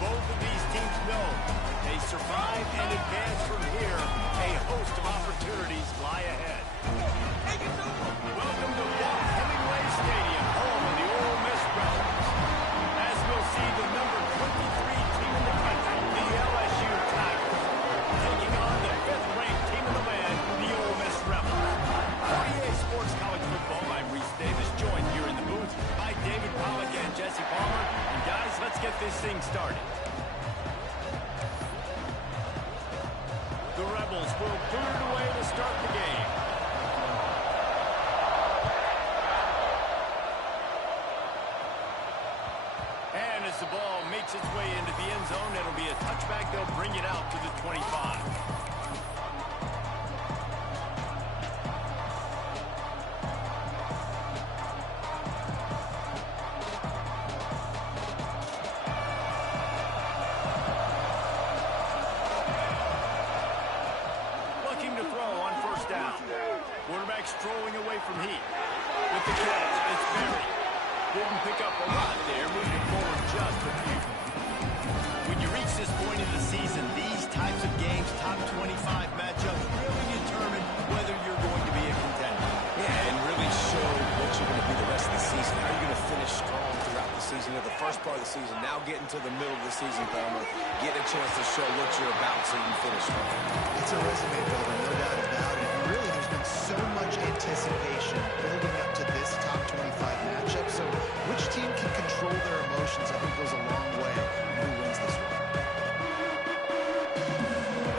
Both of these teams know they survive and advance from here. A host of opportunities lie ahead. Welcome to Walt Hemingway Stadium, home of the Ole Miss Rebels. As we'll see, the number 23 team in the country, the LSU Tigers, taking on the 5th-ranked team in the land, the Ole Miss Rebels. For EA Sports College Football, I'm Reese Davis, joined here in the booth by David Pollack and Jesse Palmer. And guys, let's get this thing started. The Rebels will put it away to start the game. And as the ball makes its way into the end zone, it'll be a touchback. They'll bring it out to the 25. Quarterback strolling away from heat. With the catch, it's buried. Didn't pick up a lot there, moving forward just a few. When you reach this point in the season, these types of games, top 25 matchups, really determine whether you're going to be a contender. Yeah, and really show what you're going to be the rest of the season. How are you going to finish strong throughout the season? At the first part of the season, now getting to the middle of the season, Palmer, get a chance to show what you're about so you can finish strong. It's a resume builder, no doubt about it. Really, there's been so much anticipation building up to this top 25 matchup. So which team can control their emotions, I think, goes a long way in who wins this one.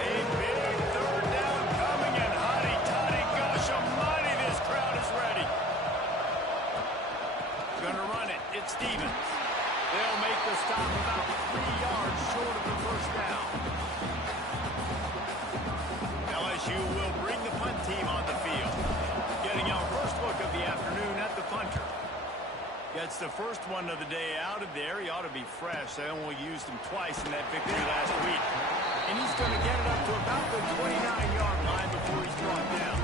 A big third down coming, and hotty-toddy, gosh almighty, this crowd is ready. Gonna run it. It's Stevens. They'll make the stop about 3 yards short of the first down. LSU will bring the punt team on the field. Getting our first look of the afternoon at the punter. Gets the first one of the day out of there. He ought to be fresh. They only used him twice in that victory last week. And he's going to get it up to about the 29-yard line before he's brought down.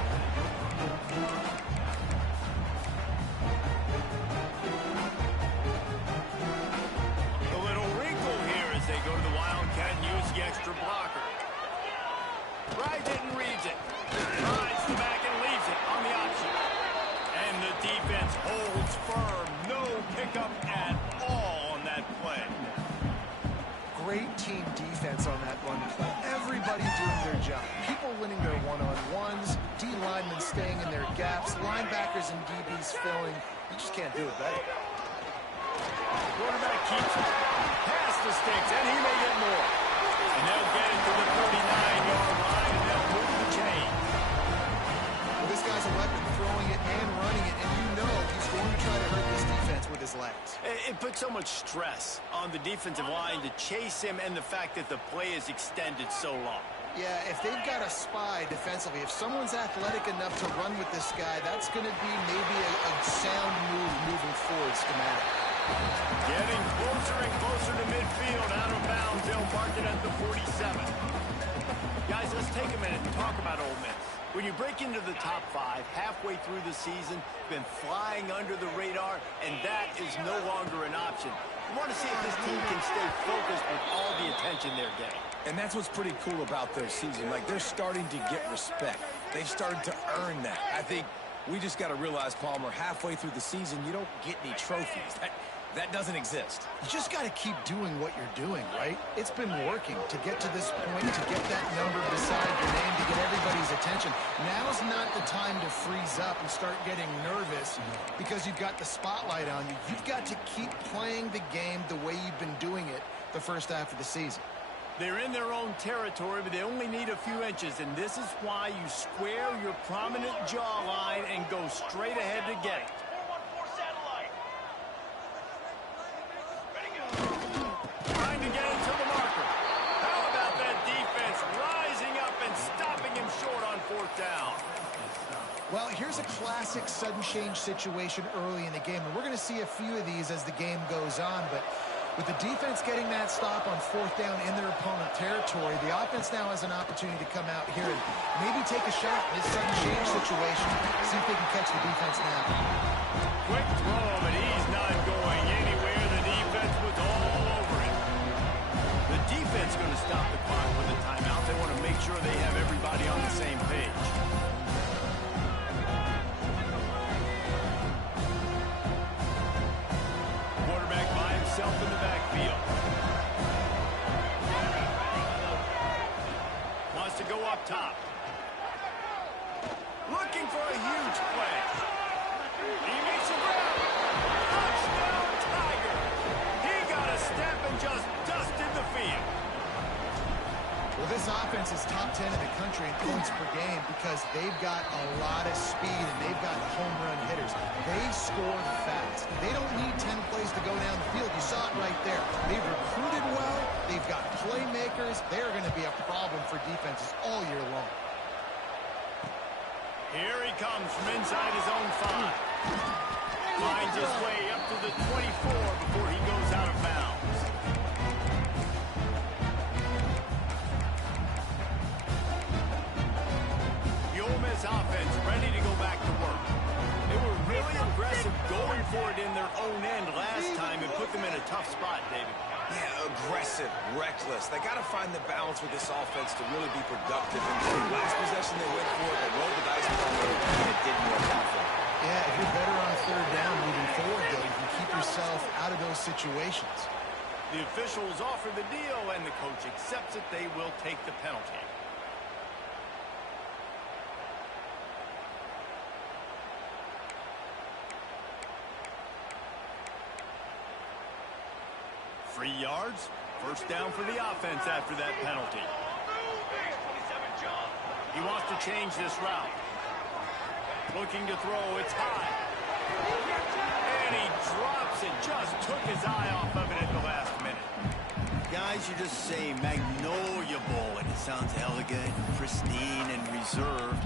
The little wrinkle here as they go to the Wildcat and use the extra blocker. Rides it and reads it. Rides the back and leaves it on the option. And the defense holds firm. No pickup at all on that play. Great team defense on that one play. Everybody doing their job. People winning their one-on-ones, D linemen staying in their gaps, linebackers and DBs filling. You just can't do it better. Quarterback keeps it. Pass the sticks, and he may get more. And they'll get it to the 39-yard line, and they'll move the chain. Well, this guy's a weapon, throwing it and running it, and you know he's going to try to hurt this defense with his legs. It puts so much stress on the defensive line to chase him and the fact that the play is extended so long. Yeah, if they've got a spy defensively, if someone's athletic enough to run with this guy, that's going to be maybe a sound move moving forward schematic. Getting closer and closer to midfield, out of bounds. They'll mark it at the 47. Guys, let's take a minute and talk about Ole Miss. When you break into the top 5 halfway through the season, been flying under the radar, and that is no longer an option. You want to see if this team can stay focused with all the attention they're getting. And that's what's pretty cool about their season. Like, they're starting to get respect. They've started to earn that. I think we just got to realize, Palmer, halfway through the season, you don't get any trophies. That doesn't exist. You just got to keep doing what you're doing, right? It's been working to get to this point, to get that number beside your name, to get everybody's attention. Now's not the time to freeze up and start getting nervous because you've got the spotlight on you. You've got to keep playing the game the way you've been doing it the first half of the season. They're in their own territory, but they only need a few inches, and this is why you square your prominent jawline and go straight ahead to get it. Trying to get it Well, here's a classic sudden change situation early in the game, and we're going to see a few of these as the game goes on, but with the defense getting that stop on 4th down in their opponent territory, the offense now has an opportunity to come out here and maybe take a shot in this sudden change situation, see if they can catch the defense now. Quick throw, but he's not going anywhere. The defense was all over it. The defense going to stop the clock with a timeout. They want to make sure they have everybody on the same page. Quarterback by himself in the backfield. Wants to go up top. Looking for a huge play. He makes a grab. Touchdown, Tiger. He got a step and just dusted the field. Well, this offense is top 10 in the country in points per game because they've got a lot of speed and they've got home run hitters. They score fast. They don't need 10 plays to go down the field. You saw it right there. They've recruited well. They've got playmakers. They're going to be a problem for defenses all year long. Here he comes from inside his own 5. Finds his way up to the 24 before he goes out of bounds. The Ole Miss offense ready to go back to work. They were really aggressive going for it in their own end last time and put them in a tough spot, David. Yeah, aggressive, reckless. They got to find the balance with this offense to really be productive. And last possession they went for it, they rolled the dice for it, and it didn't work out for them. Yeah, if you're better on 3rd down moving forward, though, you can keep yourself out of those situations. The officials offer the deal, and the coach accepts it. They will take the penalty. Free yards. 1st down for the offense after that penalty. He wants to change this route. Looking to throw. It's high. And he drops it. Just took his eye off of it at the last minute. Guys, you just say Magnolia Bowl, and it sounds elegant, pristine, and reserved.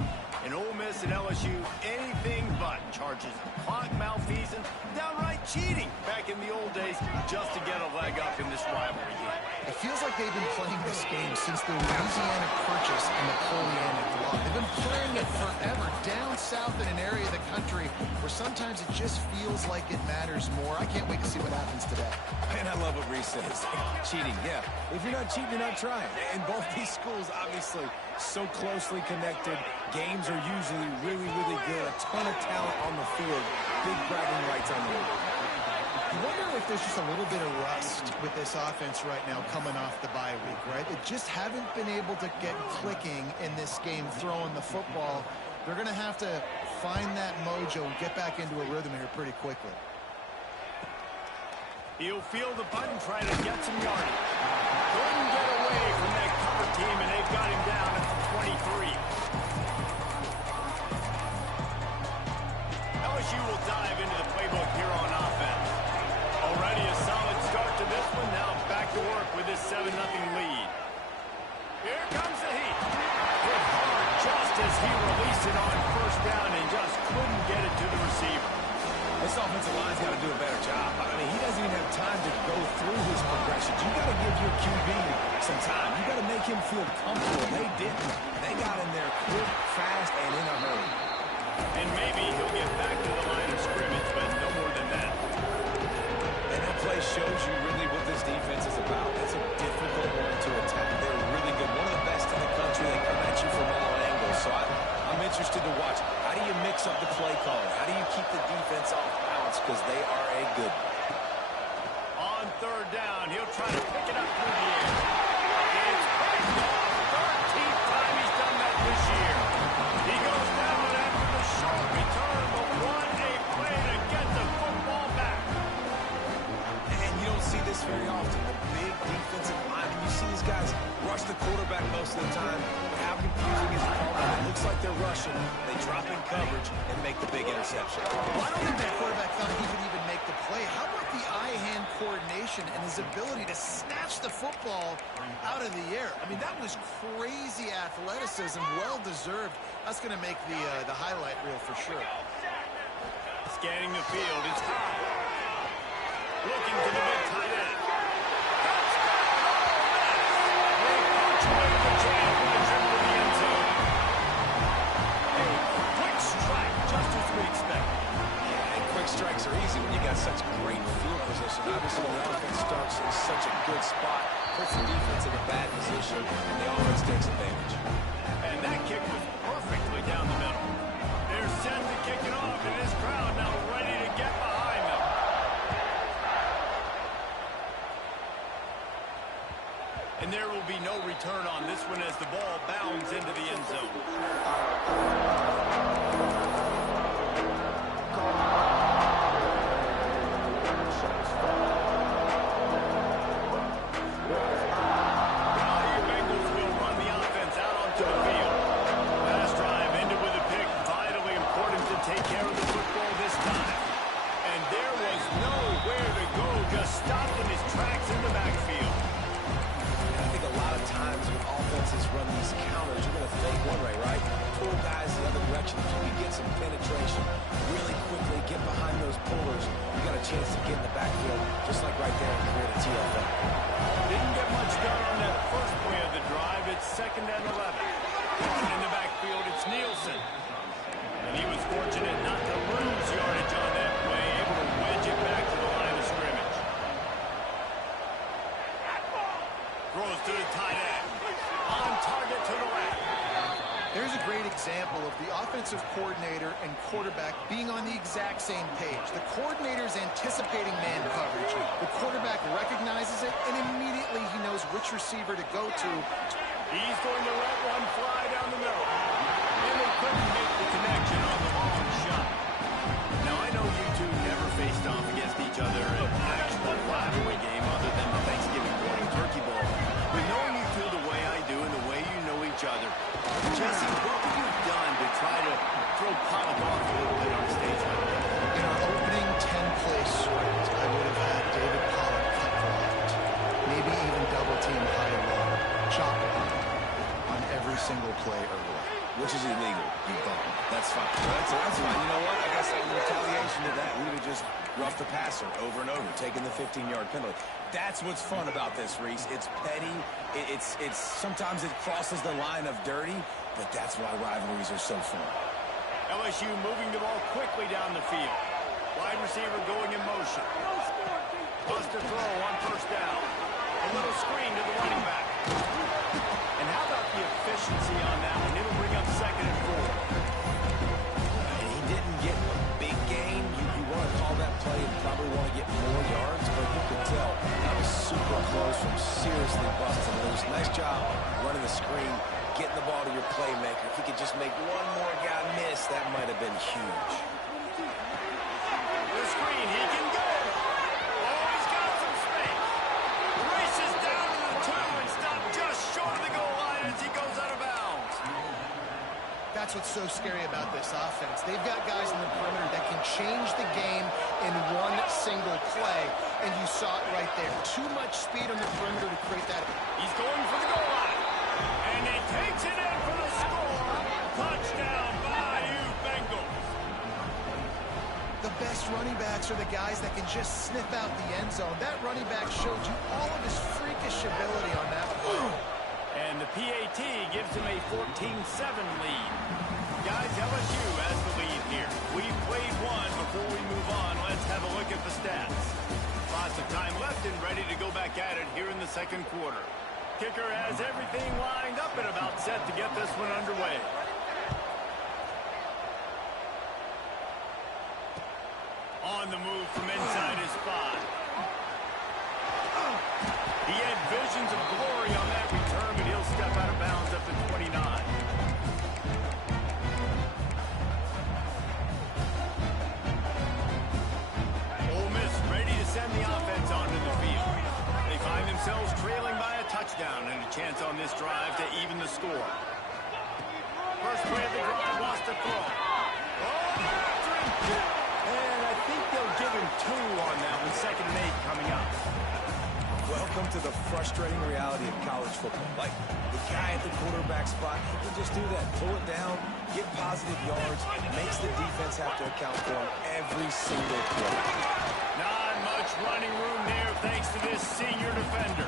And Ole Miss and LSU, anything but charges of clock malfeasance, downright cheating back in the old days just to get a leg up in this rivalry game. It feels like they've been playing this game since the Louisiana Purchase and Napoleonic Law. They've been playing it forever down south in an area of the country where sometimes it just feels like it matters more. I can't wait to see what happens today. And I love what Reese says. Cheating, yeah. If you're not cheating, you're not trying. And both these schools, obviously, so closely connected. Games are usually really, really good. A ton of talent on the field. Big bragging rights on the way. You wonder if there's just a little bit of rust with this offense right now coming off the bye week, right? They just haven't been able to get clicking in this game throwing the football. They're going to have to find that mojo and get back into a rhythm here pretty quickly. He'll feel the button, try to get some yardage. Couldn't get away from that cover team, and they've got him down at the 23. LSU will dive into the playbook here on offense. Already a solid start to this one. Now back to work with this 7-0 lead. Here comes the heat. Hit hard just as he released it on 1st down and just couldn't get it to the receiver. This offensive line's got to do a better job. I mean, he doesn't even have time to go through his progressions. You got to give your QB some time. You got to make him feel comfortable. They didn't. They got in there quick, fast, and in a hurry. And maybe he'll get back to the line of scrimmage, but no more than that. And that play shows you really what this defense is about. It's a difficult one to attack. They're really good. One of the best in the country. They come at you from all angles. So I'm interested to watch. How do you mix up the play calling? How do you keep the defense off balance? Because they are a good one. On 3rd down, he'll try to pick it up through the air. It's picked off. 13th time he's done that this year. He goes down after the short return, but what a play to get the football back. And you don't see this very often. The big defensive line. And you see these guys rush the quarterback most of the time. How confusing is it all? It looks like they're rushing. They drop it coverage and make the big interception. Well, I don't think that quarterback thought he could even make the play. How about the eye-hand coordination and his ability to snatch the football out of the air? I mean, that was crazy athleticism, well-deserved. That's going to make the highlight reel for sure. Scanning the field, it's high. Looking to the big tight end. They punctuate the jam for the trip to the end zone. A quick strike, just as we expected. Yeah, and quick strikes are easy when you got such great field position. Obviously, when the offense starts in such a good spot, puts the defense in a bad position, and the offense takes advantage. And that kick was perfectly down the middle. They're set to kick it off, and this crowd now ready to get behind them. And there will be no return on this one as the ball bounds into the end zone. Run these counters, you're going to fake one way, right? Pull guys the other direction. If you can get some penetration really quickly, get behind those pullers, you got a chance to get in the backfield, just like right there and create a TFL. Didn't get much done on that first play of the drive. It's 2nd and 11. In the backfield, it's Nielsen. And he was fortunate not to lose yardage on that play, able to wedge it back to the line of scrimmage. Throws to the tight end. On target to the left. There's a great example of the offensive coordinator and quarterback being on the exact same page. The coordinator's anticipating man coverage. The quarterback recognizes it, and immediately he knows which receiver to go to. He's going to let one fly down the middle. And they couldn't make the connection on the long shot. Now, I know you two never faced off against each other in an actual rivalry game other than the Thanksgiving morning turkey bowl. But knowing you two the way I do and the way you know each other, Jesse, what have you done to try to throw Pollock off a little bit on stage like that? In our opening 10-play script, I would have had David Pollock cut for left. Maybe even double-team high-low, chop on every single play early. Which is illegal, you bum. That's fine. That's fine. You know what? I guess in retaliation to that, we would have just roughed the passer over and over, taking the 15-yard penalty. That's what's fun about this, Reese. It's petty. It's sometimes it crosses the line of dirty, but that's why rivalries are so fun. LSU moving the ball quickly down the field. Wide receiver going in motion. Bust a throw on 1st down. A little screen to the running back. And how about the efficiency on that one? It'll bring up 2nd and 4. He didn't get a big gain. You want to call that play and probably want to get more yards, but you can tell that was super close from seriously busting loose. Nice job running the screen, getting the ball to your playmaker. If he could just make one more guy miss, that might have been huge. The screen, he can go. Oh, he's got some space. Races down to the 2 and stopped just short of the goal line as he goes out of bounds. That's what's so scary about this offense. They've got guys in the perimeter that can change the game in one single play, and you saw it right there. Too much speed on the perimeter to create that. He's going for the goal line. And he takes it in for the score. Touchdown, Bayou Bengals. The best running backs are the guys that can just sniff out the end zone. That running back showed you all of his freakish ability on that play. And the PAT gives him a 14-7 lead. Guys, LSU has the lead here. We've played one before we move on. Let's have a look at the stats. Lots of time left and ready to go back at it here in the 2nd quarter. Kicker has everything lined up and about set to get this one underway. On the move from inside his 5. He had visions of glory on that return, but he'll step out of bounds up to 29. Ole Miss ready to send the offense onto the field. They find themselves trailing by a touchdown and a chance on this drive to even the score. First play of the drive, lost the throw. And I think they'll give him 2 on that one. 2nd and 8 coming up. Welcome to the frustrating reality of college football. Like, the guy at the quarterback spot, he can just do that. Pull it down, get positive yards, makes the defense have to account for him every single play. Not much running room there thanks to this senior defender.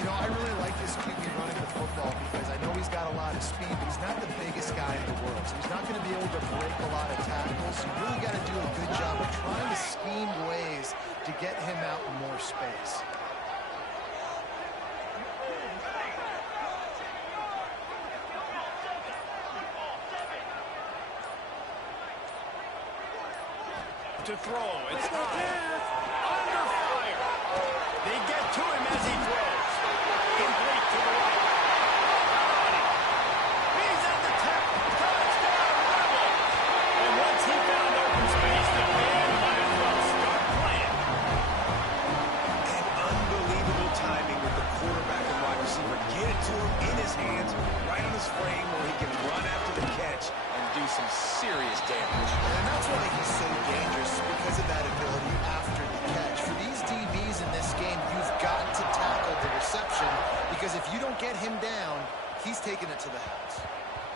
You know, I really like this QB running the football because I know he's got a lot of speed, but he's not the biggest guy in the world. So he's not going to be able to break a lot of tackles. You really got to do a good job of trying to scheme ways to get him out in more space. To throw, it's high, under fire. They get to him as he throws. Complete to the right. He's at the tip. Touchdown, Rebels. And once he found open space, the man might as well start playing. And unbelievable timing with the quarterback and wide receiver. Get it to him in his hands, right on his frame where he can run after the catch and do some serious damage. And that's why he's so dangerous, because of that ability after the catch. For these DBs in this game, you've got to tackle the reception, because if you don't get him down, he's taking it to the house.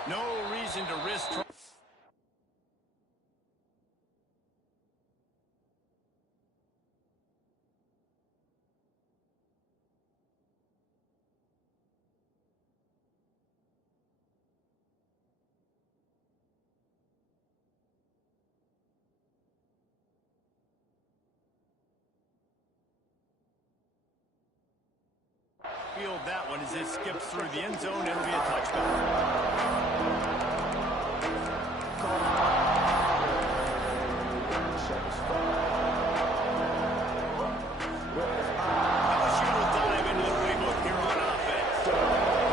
No reason to risk. Field that one as it skips through the end zone. It'll be a touchdown. LSU will dive into the playbook here on offense. The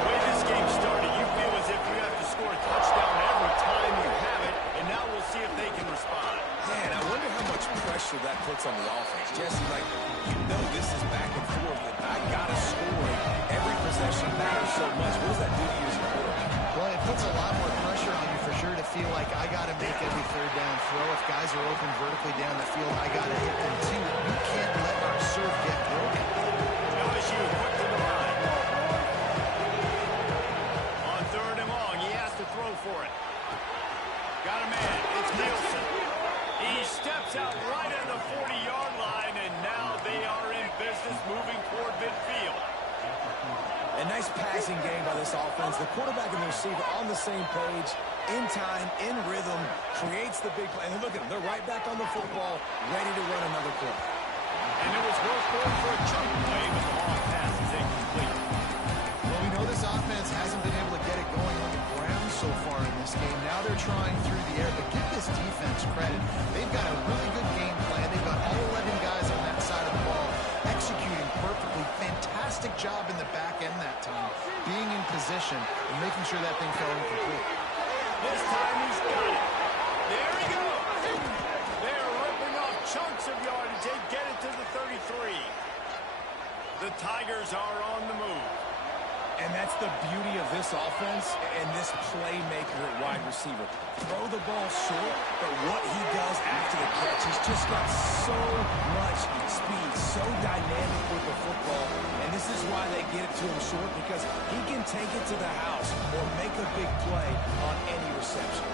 way this game started, you feel as if you have to score a touchdown every time you have it, and now we'll see if they can respond. Man, I wonder how much pressure that puts on the offense. Jesse, like, you know this is back and forth, and I gotta score it. Every possession matters so much. What does that do to you as a quarterback? Well, it puts a lot more pressure on you for sure to feel like I got to make every 3rd down throw. If guys are open vertically down the field, I got to hit them too. You can't let our serve get broken. LSU quick to the line. On 3rd and long, he has to throw for it. Got a man. It's Nielsen. He steps out right at the 40-yard line, and now they are in business moving toward midfield. A nice passing game by this offense. The quarterback and the receiver on the same page, in time, in rhythm, creates the big play. And look at them. They're right back on the football, ready to run another play. And it was worth going for a chunk play, but the long pass is incomplete. Well, we know this offense hasn't been able to get it going on the ground so far in this game. Now they're trying through the air, but give this defense credit. They've got a really good game plan. They've got all 11 guys on that side of the ball executing perfectly. Fantastic job in the back end that time, being in position and making sure that thing fell incomplete. This time he's got it. There he goes. They're ripping off chunks of yardage. They get it to the 33. The Tigers are on the move. And that's the beauty of this offense and this playmaker at wide receiver. Throw the ball short, but what he does after the catch, he's just got so much speed, so dynamic with the football. And this is why they get it to him short, because he can take it to the house or make a big play on any reception.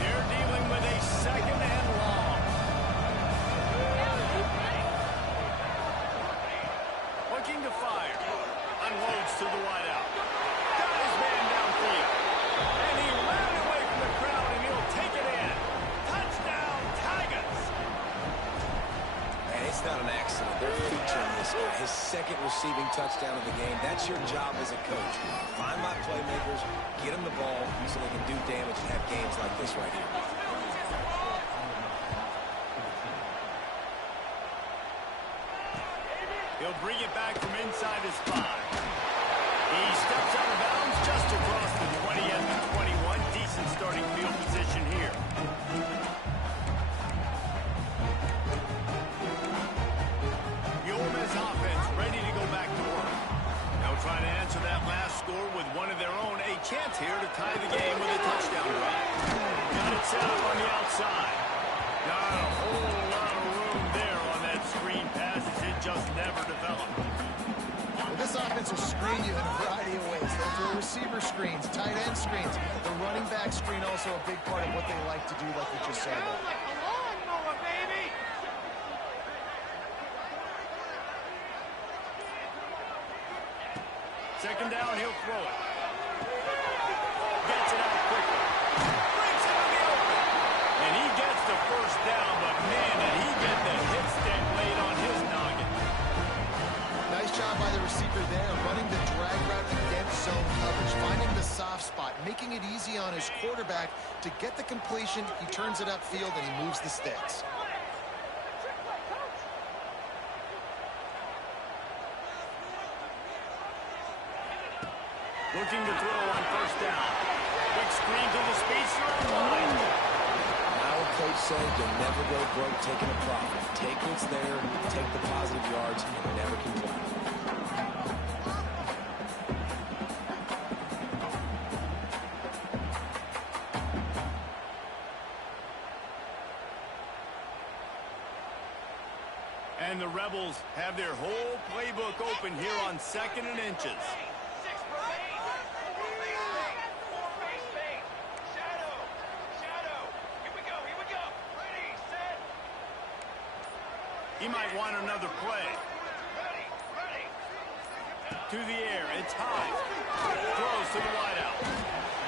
They're dealing with a 2nd and long. Looking to fire. Unloads to the wideout. Got his man downfield. And he ran away from the crowd, and he'll take it in. Touchdown, Tigers. And it's not an accident. They're featuring this guy. His 2nd receiving touchdown of the game. That's your job as a coach. Find my playmakers, get them the ball so they can do damage and have games like this right here. He'll bring it back from inside his 5. He steps out of bounds just across the 20 at the 21. Decent starting field position here. The Ole Miss offense ready to go back to work. They'll try to answer that last score with one of their own chance here to tie the game with a touchdown drive. Got it set up on the outside. Not a whole lot of room there on that screen pass as it just never developed. Well, this offense will screen you in a variety of ways. They'll throw receiver screens, tight end screens. The running back screen also a big part of what they like to do, like we just saw there. Second down, he'll throw it. Gets it out quickly. Brings it in the open. And he gets the first down, but man, did he get the hit stick laid on his noggin. Nice job by the receiver there, running the drag route against zone coverage, finding the soft spot, making it easy on his quarterback to get the completion. He turns it upfield and he moves the sticks. Looking to throw on first down. Quick screen to the speedster on the line. Now a coach said you'll never go broke taking a profit. Take what's there, take the positive yards, and never complain. And the Rebels have their whole playbook open here on 2nd and inches. He might want another play. To the air, it's high. Throws to the wideout.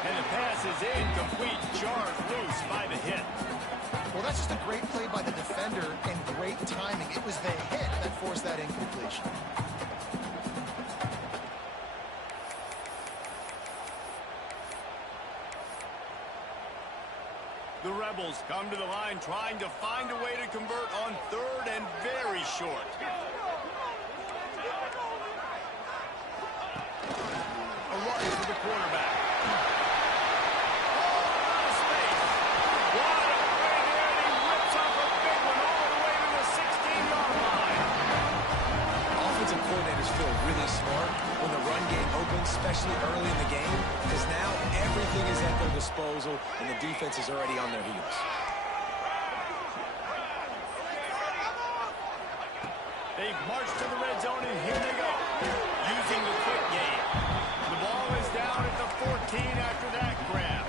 And the pass is incomplete, jarred loose by the hit. Well, that's just a great play by the defender and great timing. It was the hit that forced that incompletion. The Rebels come to the line trying to find a way to convert on 3rd and very short. A run for the quarterback. Oh, out of space. What a play there, and he rips off a big one all the way to the 16-yard line. Offensive coordinators feel really smart when the run game opens, especially early in the game, because now everything is at their disposal and the defense is already on their heels. They march to the red zone, and here they go, using the quick game. The ball is down at the 14 after that grab.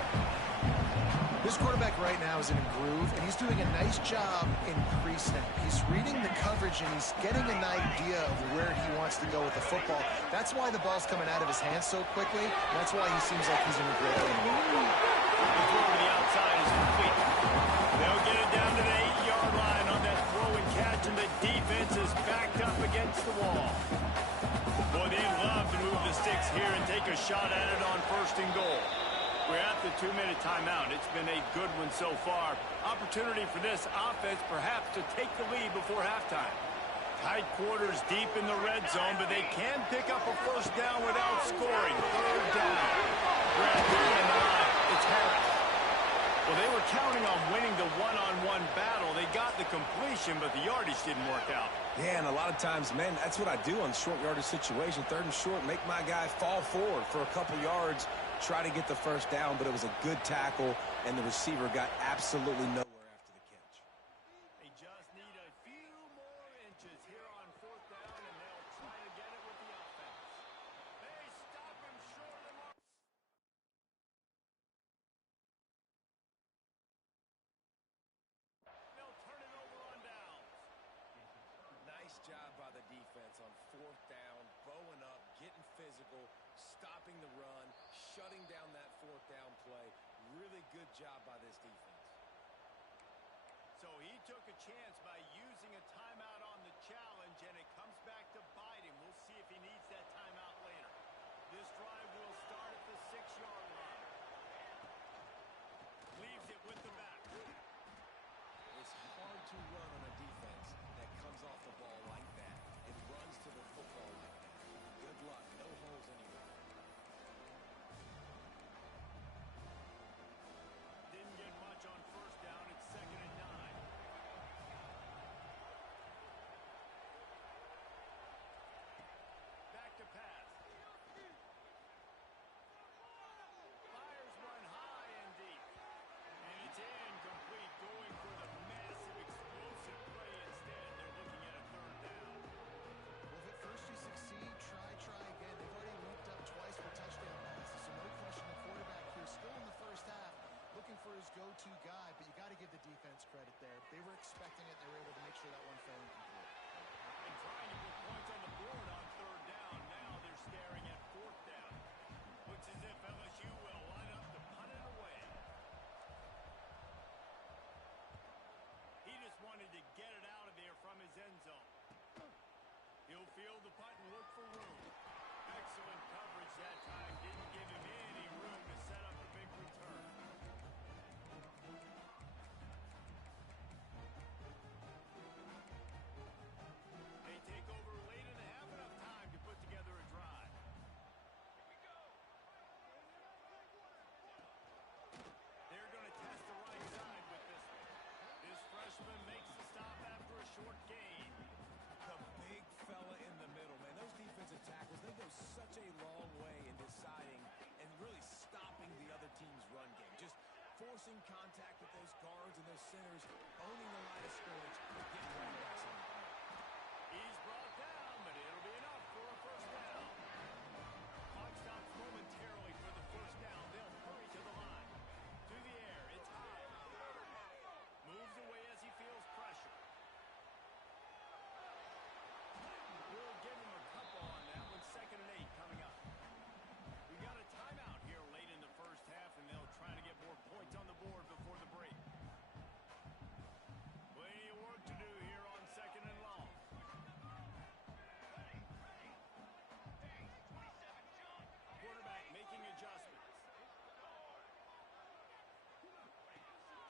This quarterback right now is in a groove, and he's doing a nice job in pre-snap. He's reading the coverage, and he's getting an idea of where he wants to go with the football. That's why the ball's coming out of his hands so quickly. That's why he seems like he's in a great way. The throw to the outside is complete. They'll get it down to the 8-yard line on that throw and catch, and the defense is backed up against the wall. Boy, they love to move the sticks here and take a shot at it on 1st and goal. We're at the 2-minute timeout. It's been a good one so far. Opportunity for this offense perhaps to take the lead before halftime. Tight quarters deep in the red zone, but they can pick up a first down without scoring. 3rd down. Grab here in the line. It's Harris. Well, they were counting on winning the one-on-one battle. They got the completion, but the yardage didn't work out. Yeah, and a lot of times, man, that's what I do on short yardage situation. 3rd and short, make my guy fall forward for a couple yards, try to get the first down, but it was a good tackle, and the receiver got absolutely nowhere after the catch. They just need a few more inches here on 4th down, and they'll try to get it with the offense. They stop him short of the mark. They'll turn it over on downs. Nice job by the defense on 4th down, bowing up, getting physical, stopping the run, shutting down that 4th down play. Really good job by this defense. So he took a chance by using a timeout on the challenge, and it comes back to bite him. We'll see if he needs that timeout later. This drive will start at the 6-yard line. Leaves it with the back. It's hard to run on a defense that comes off the ball like that and runs to the football like that. Good luck. No holes anywhere. Didn't get much on 1st down. It's 2nd and 9. Back to pass. LSU's go-to guy, but you got to give the defense credit there. They were expecting it. They were able to make sure that one fell incomplete. And trying to put points on the board on third down. Now they're staring at fourth down. Looks as if LSU will line up to punt it away. He just wanted to get it out of there from his end zone. He'll field the punt and look for room. Excellent coverage that time. Didn't give him any room to set up a big return. They take over late and have enough time to put together a drive. Here we go. They're going to test the right side with this one. This freshman makes the stop after a short gain. The big fella in the middle, man. Those defensive tackles, they go such a long way in deciding and really stopping the other team's run game. Just forcing contact with those guards and those centers, owning the line of scrimmage, getting running backs on the ball. He's brought down, but it'll be enough for a first down. Clock stops momentarily for the first down. They'll hurry to the line. To the air, it's high. Moves away as he feels pressure. We'll give him a couple on that one. 2nd and 8 coming up. We got a timeout here late in the first half, and they'll try to get more points on the board before the break. Plenty of work to do here on 2nd and long. Quarterback making adjustments.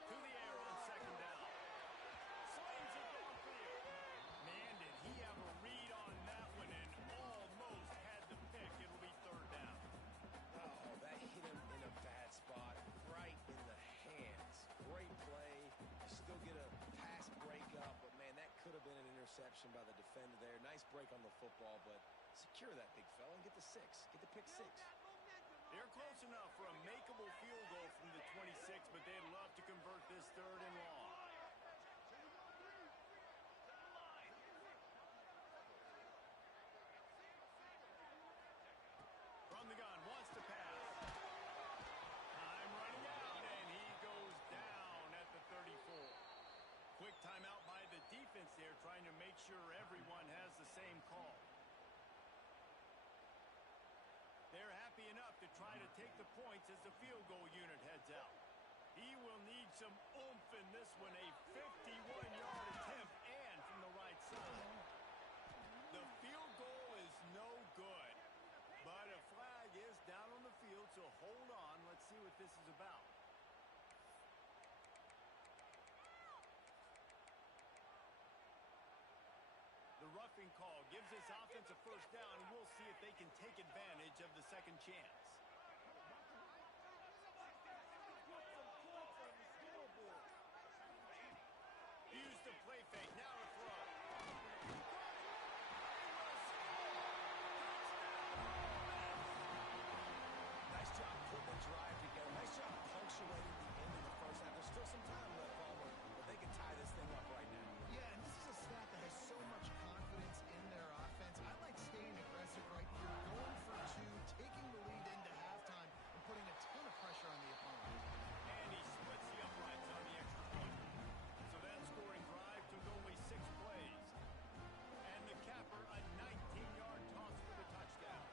To the air on 2nd down. Slings it downfield. Man, did he have a read on that one and almost had the pick. It'll be 3rd down. Oh, that hit him in a bad spot, right in the hands. Great play. You still get a pass breakup, but, man, that could have been an interception by the defender there. Nice break on the football, but secure that big fella and get the 6. Get the pick 6. They're close enough for a makeable field goal from the 26, but they'd love to convert this 3rd and long. From the gun, wants to pass. Time running out, and he goes down at the 34. Quick timeout by the defense there, trying to make sure everyone has the same call. They're happy enough to try to take the points as the field goal unit heads out. He will need some oomph in this one, a 51-yard attempt, and from the right side. The field goal is no good, but a flag is down on the field, so hold on. Let's see what this is about. The roughing call gives this offense a first down, and we'll see if they can take advantage of the second chance. Use the play fake. Now to throw. Nice job putting the drive together. Nice job punctuating the end of the first half. There's still some time left, Palmer, but they can tie this thing up right now. Yeah, and this is a staff that has so much confidence in their offense. I like staying aggressive right here, going for 2, taking the lead into halftime, and putting a ton of pressure on the opponent. And he splits the uprights on the extra point. So that scoring drive took only 6 plays. And the capper, a 19-yard toss for the touchdown.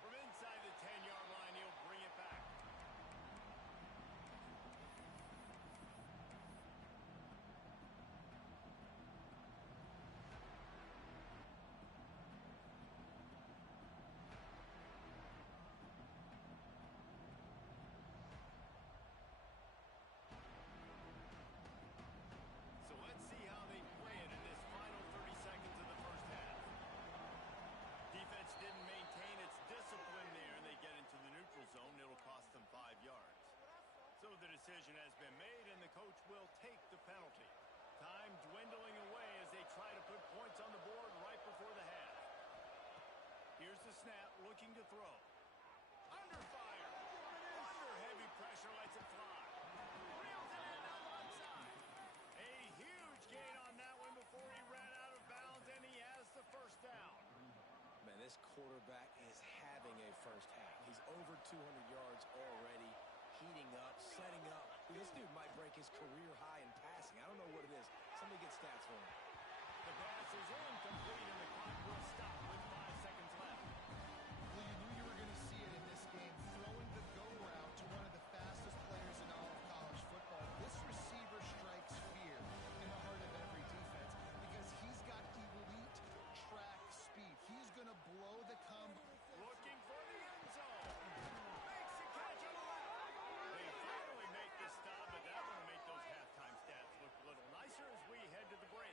From inside the 10-yard line, he'll bring it back. So let's see how they play it in this final 30 seconds of the first half. Defense didn't maintain its discipline there, and they get into the neutral zone. It'll cost them 5 yards. So the decision has been made, and the coach will take the penalty. Time dwindling away as they try to put points on the board right before the half. Here's the snap, looking to throw. Under fire. Under heavy pressure, lets it fly. Reels it in on the left side. A huge gain on that one before he ran out of bounds, and he has the first down. Man, this this quarterback is having a first half. He's over 200 yards already, heating up, setting up. This dude might break his career high in passing. I don't know what it is. Somebody get stats for him. The pass is incomplete, and the clock will stop with 5 seconds left. Well, you knew you were going to see it in this game, throwing the go route to one of the fastest players in all of college football. This receiver strikes fear in the heart of every defense because he's got elite track speed. He's going to blow the combine. Looking for the end zone. Makes the catch on the left. They finally make the stop, but that will make those halftime stats look a little nicer as we head to the break.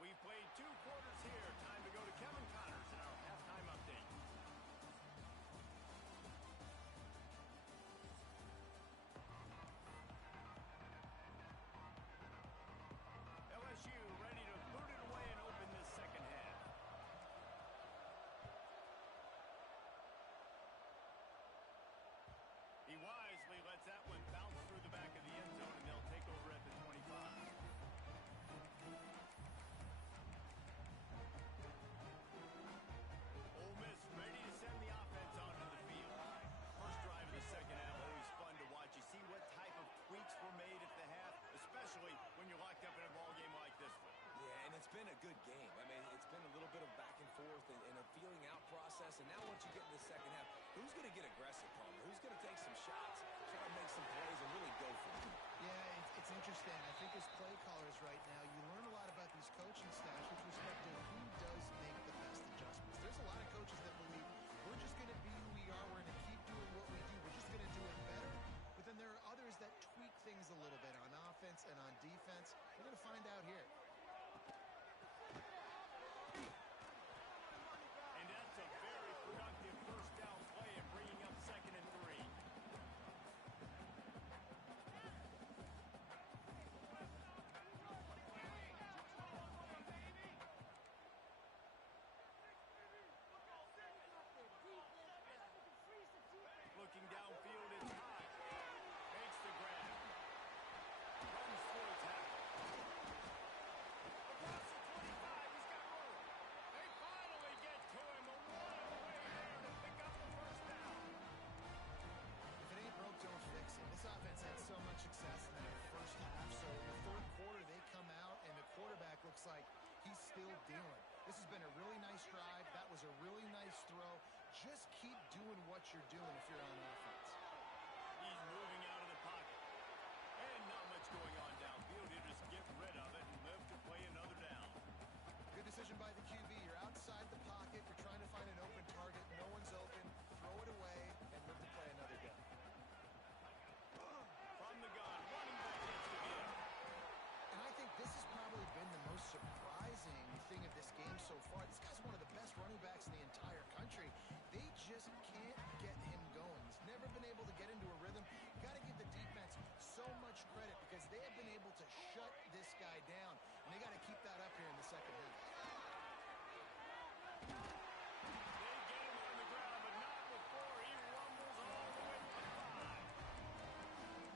We've played 2 quarters here. Time to go to Kevin Connors in our halftime update. LSU ready to boot it away and open this second half. He wisely lets that one bounce through the back of the end zone, and they'll take over at the 25. Ole Miss ready to send the offense onto the field. First drive of the second half, always fun to watch. You see what type of tweaks were made at the half, especially when you're locked up in a ball game like this one. Yeah, and it's been a good game. I mean, it's been a little bit of back and forth and a feeling out process. And now once you get in the second half, who's going to get aggressive, Palmer? Who's going to take some shots, try to make some plays, and really go for it? Yeah, it's interesting. I think as play callers right now, you learn a lot about these coaching staffs with respect to who does make the best adjustments. There's a lot of coaches that believe we're just going to be who we are. We're going to keep doing what we do. We're just going to do it better. But then there are others that tweak things a little bit on offense and on defense. We're going to find out here. And that's a very productive first down play and bringing up 2nd and 3. Looking downfield, it's high. Makes the grab. Runs through a tackle. Across the 25, he's got room. They finally get to him. A one-away there to pick up the first down. If it ain't broke, don't fix it. This offense had so much success in their first half, so in the third quarter they come out and the quarterback looks like he's still dealing. This has been a really nice drive. That was a really nice throw. Just keep doing what you're doing if you're on offense. He's moving out of the pocket. And not much going on downfield. He'll just get rid of it and live to play another down. Good decision by the QB. You're outside the pocket. You're trying to find an open target. No one's open. Throw it away and live to play another down. From the gun, running back gets the give. And I think this has probably been the most surprising thing of this game so far. This guy's one of the best running backs in the entire country. They just can't get him going. He's never been able to get into a rhythm. Got to give the defense so much credit because they have been able to shut this guy down. And they got to keep that up here in the second half. They get him on the ground, but not before he rumbles all the way to 5.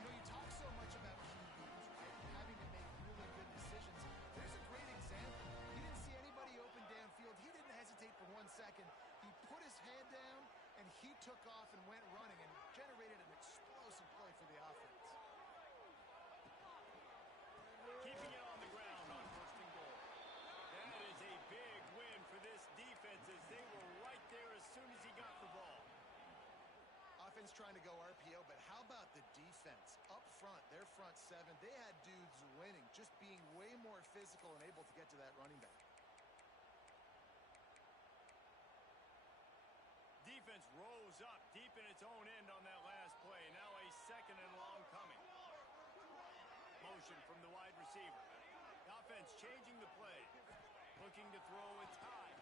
You know, you talk so much about QBs, right? Having to make really good decisions. There's a great example. He didn't see anybody open downfield. He didn't hesitate for 1 second. He put his head down, and he took off and went running and generated an explosive play for the offense. Keeping it on the ground on 1st and goal. That is a big win for this defense as they were right there as soon as he got the ball. Offense trying to go RPO, but how about the defense? Up front, their front 7, they had dudes winning, just being way more physical and able to get to that running back. Defense rose up deep in its own end on that last play. Now a 2nd and long coming. Motion from the wide receiver. The offense changing the play. Looking to throw, it's high.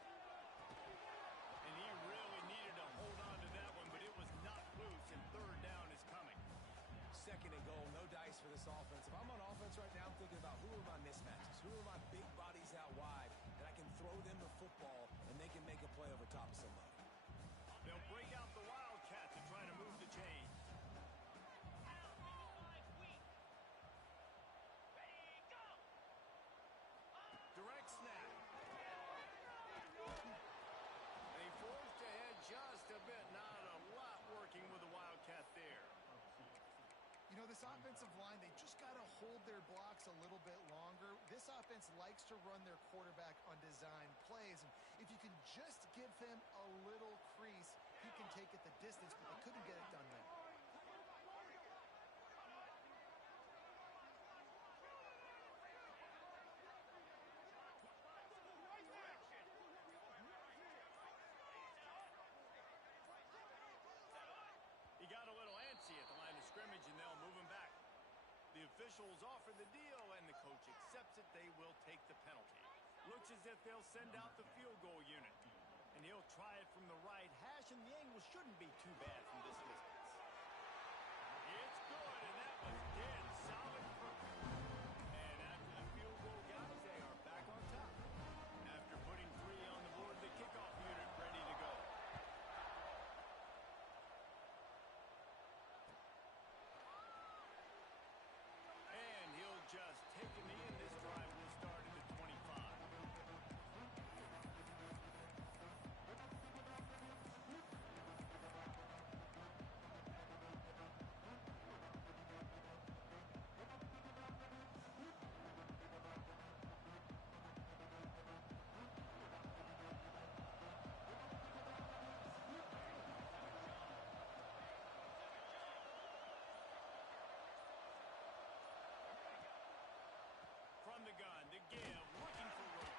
And he really needed to hold on to that one, but it was not loose, and 3rd down is coming. 2nd and goal, no dice for this offense. If I'm on offense right now, I'm thinking about who are my mismatches, who are my big bodies out wide, and I can throw them the football, and they can make a play over top of somebody. They'll break out the Wildcats and try to move the chains. Direct snap. You know, this offensive line, they just got to hold their blocks a little bit longer. This offense likes to run their quarterback on design plays, and if you can just give him a little crease, he can take it the distance, but they couldn't get it done there. He got a little antsy at the line of scrimmage, and they'll move him back. The officials offer the deal, and the coach accepts it. They will take the penalty. Looks as if they'll send out the field goal unit. And he'll try it from the right hash, and the angle shouldn't be too bad from this distance. It's good, and that was dead solid. And after the field goal, guys, they are back on top. After putting 3 on the board, the kickoff unit ready to go. Just taking me in. This drive will start at the 25. From the gun, to give, looking for room.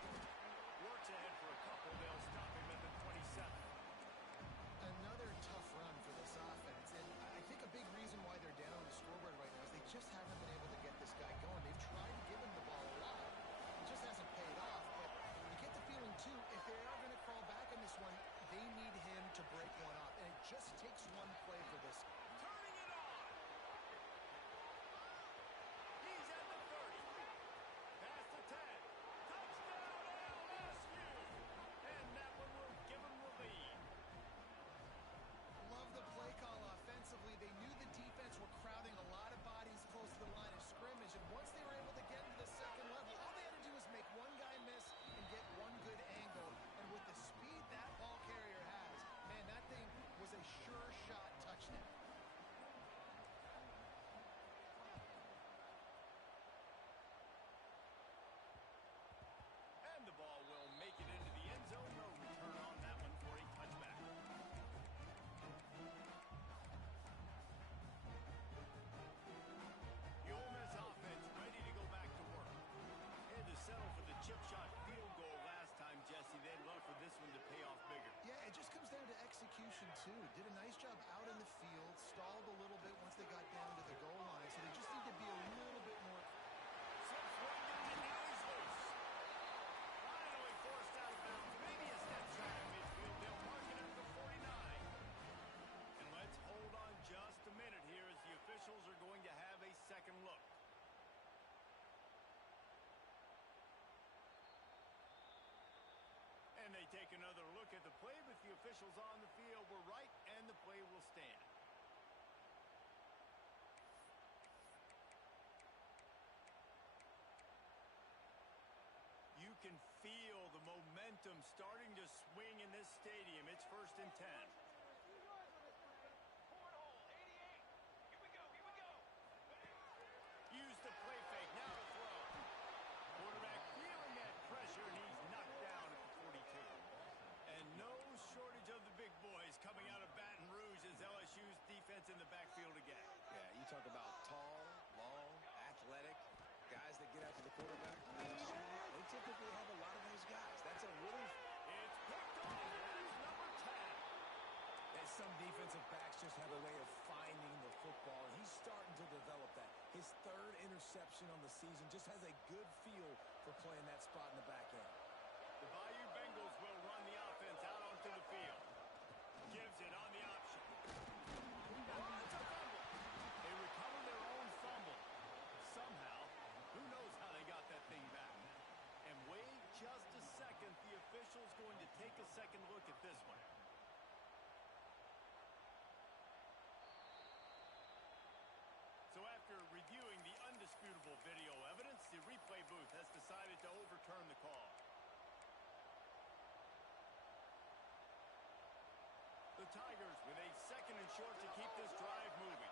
Works ahead for a couple. They'll stop him at the 27. Another tough run for this offense, and I think a big reason why they're down on the scoreboard right now is they just haven't been able to get this guy going. They've tried to give him the ball a lot. It just hasn't paid off, but you get the feeling, too, if they are going to crawl back in this one, they need him to break one off, and it just takes one play for this. Turning it on. He's at the 30. Past the 10. Touchdown, LSU. And that one will give them the lead. Love the play call offensively. They knew the defense were crowding a lot of bodies close to the line of scrimmage, and once they were able to get into the second level, all they had to do was make one guy miss and get one good angle. And with the speed that ball carrier has, man, that thing was a sure shot touchdown. And the ball will make it into the end zone. No return on that one for a touchback. The Ole Miss offense ready to go back to work. Had to settle for the chip shot field goal last time, Jesse. They'd love for this one to pay off bigger. Yeah, it just comes down to execution, too. Did a nice job out in the field, stalled a little bit once they got down to the goal line, so they just need to be a little bit more. Slips right down the nose loose. Finally forced out of bounds. Maybe a step shy of midfield. They'll mark it at the 49. And let's hold on just a minute here as the officials are going to have a second look. And they take another look at the play, but the officials on the field were right, and the play will stand. You can feel the momentum starting to swing in this stadium. It's 1st and 10. Use the play fake, now to throw. Quarterback feeling that pressure, and he's knocked down at the 42. And no shortage of the big boys coming out of Baton Rouge as LSU's defense in the backfield again. Yeah, you talk about tall, long, athletic, guys that get after the quarterback. They typically have a lot of those guys. That's a really... It's picked off. That is number 10. And some defensive backs just have a way of finding the football, and he's starting to develop that. His 3rd interception on the season just has a good feel for playing that spot in the back end. The Bayou Bengals will run the offense out onto the field. Gives it on the option. Oh, it's a fumble. They recover their own fumble. Somehow, who knows how they got that thing back. And wait just a second. The official's going to take a second look at this one. So after reviewing the undisputable video evidence, the replay booth has decided to overturn the call. The Tigers with a 2nd and short to keep this drive moving.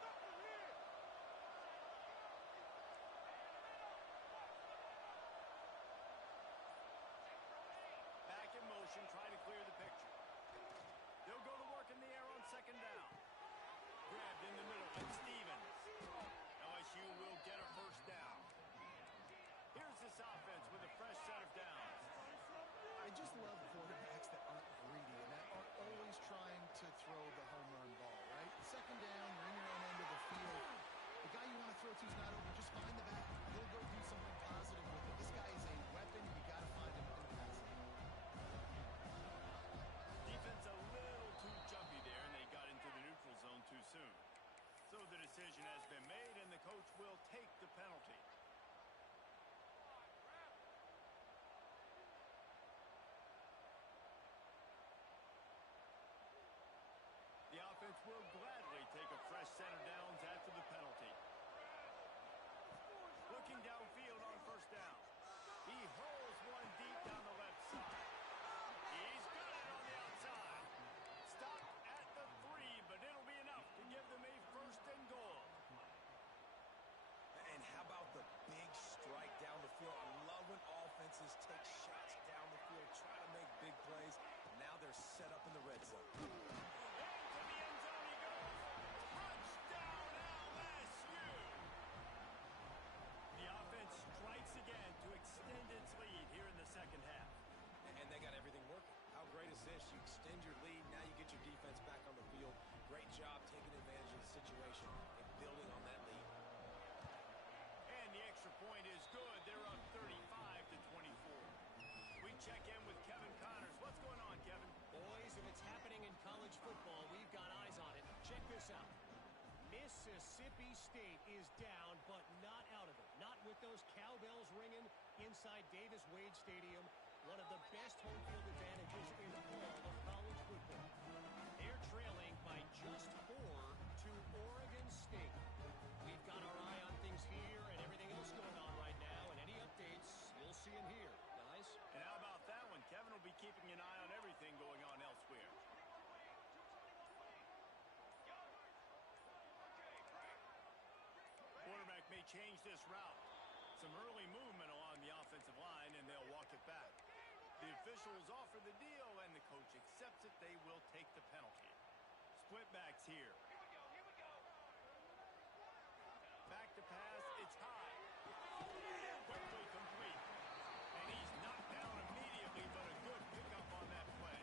motion, try to clear the picture. They'll go to work in the air on second down. Grabbed in the middle, and Stevens. LSU will get a first down. Here's this offense with a fresh set of downs. I just love quarterbacks that aren't greedy and that aren't always trying to throw the home run ball, right? Second down, you're in your own end of the field. The guy you want to throw to is not open. Just find the back. He'll go do something positive with it. This guy is a weapon. You got to find him in the passing game. Defense a little too jumpy there, and they got into the neutral zone too soon. So the decision has been made, and the coach will take the penalty. The offense will gladly take a fresh set of downs after the penalty. Looking downfield on first down. He hurls one deep down the left side. He's got it on the outside. Stopped at the 3, but it'll be enough to give them a first and goal. And how about the big strike down the field? I love when offenses take shots down the field, try to make big plays. Now they're set up in the red zone. Into the end zone he goes. Touchdown, LSU! The offense strikes again to extend its lead here in the second half. And they got everything working. How great is this? You extend your lead, now you get your defense back on the field. Great job taking advantage of the situation and building on that lead. And the extra point is good. They're up 35-24. We check in with Kevin Connors. What's going on, Kevin? Boys, if it's happening in college football, we've got eyes on it. Check this out. Mississippi State is down, but not out of it. Not with those cowbells ringing inside Davis-Wade Stadium. One of the best home field advantages in all of college football. They're trailing by just 4 to Oregon State. We've got our eye on things here and everything else going on right now, and any updates, you'll see them here, guys. And how about that one? Kevin will be keeping an eye on everything going on elsewhere. Quarterback may change this route. Some early movement along the offensive line, and they'll walk it back. The officials offer the deal, and the coach accepts it. They will take the penalty. Split backs here. Back to pass. It's high. Quickly complete. And he's knocked down immediately, but a good pickup on that play.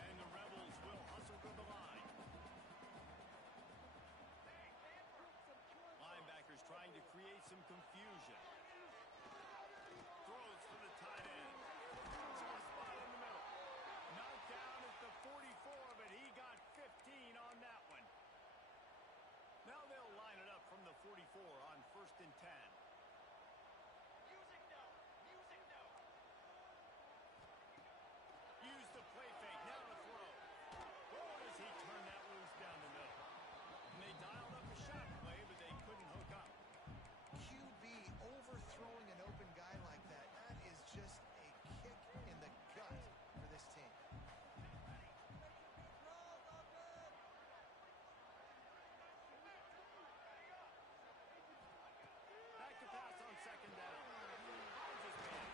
And the Rebels will hustle to the line. Linebackers trying to create some confusion. Throws for the tight end. Soft spot in the middle. Knocked down at the 44, but he got 15 on that one. Now they'll line it up from the 44 on 1st and 10. Use the play fake. Now to throw. Oh, does he turn that loose down the middle? And they dialed up a shot play, but they couldn't hook up. QB overthrowing an open guy like that, that is just a kick in the gut for this team. Back to pass on second down. Finds his man.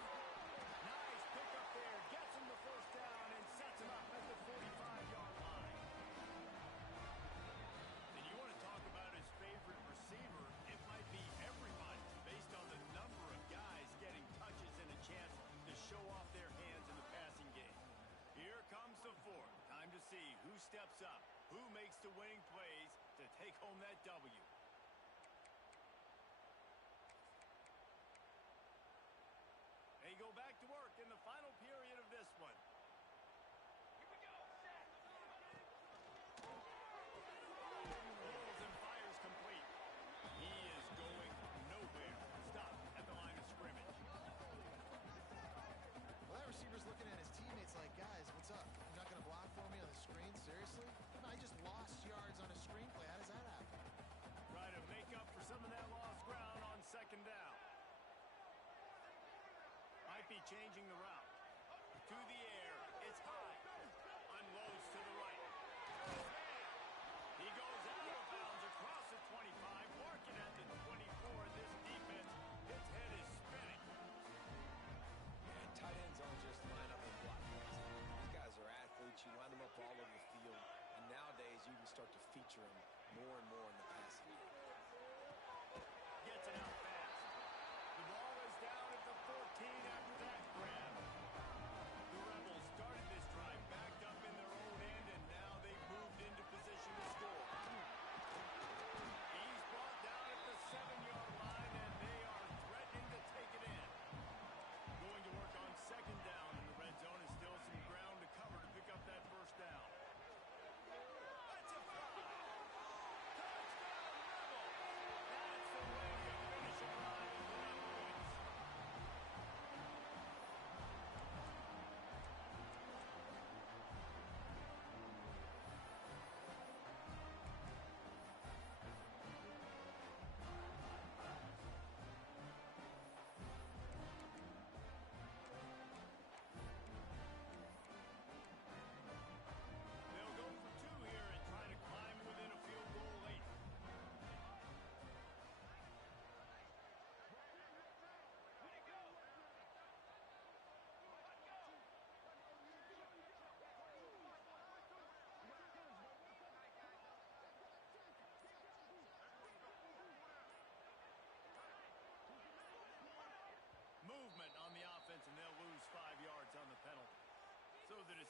Nice pickup there. Gets him the first down and sets him up at the 45-yard line. And you want to talk about his favorite receiver, it might be everybody based on the number of guys getting touches and a chance to show off their hands in the passing game. Here comes the fourth. Time to see who steps up, who makes the winning plays to take home that W. They go back to work in the final period of this one. Rolls and fires complete. He is going nowhere. Stop at the line of scrimmage. Well, that receiver's looking at his teammates like, guys, what's up? You're not going to block for me on the screen? Seriously? I just lost yards on a screenplay. How does that happen? Try to make up for some of that lost ground on second down. Might be changing the route. To the air. It's high. Unloads to the right. He goes out of bounds across the 25. Marking at the 24. This defense, its head is spinning. And tight ends don't just line up and block.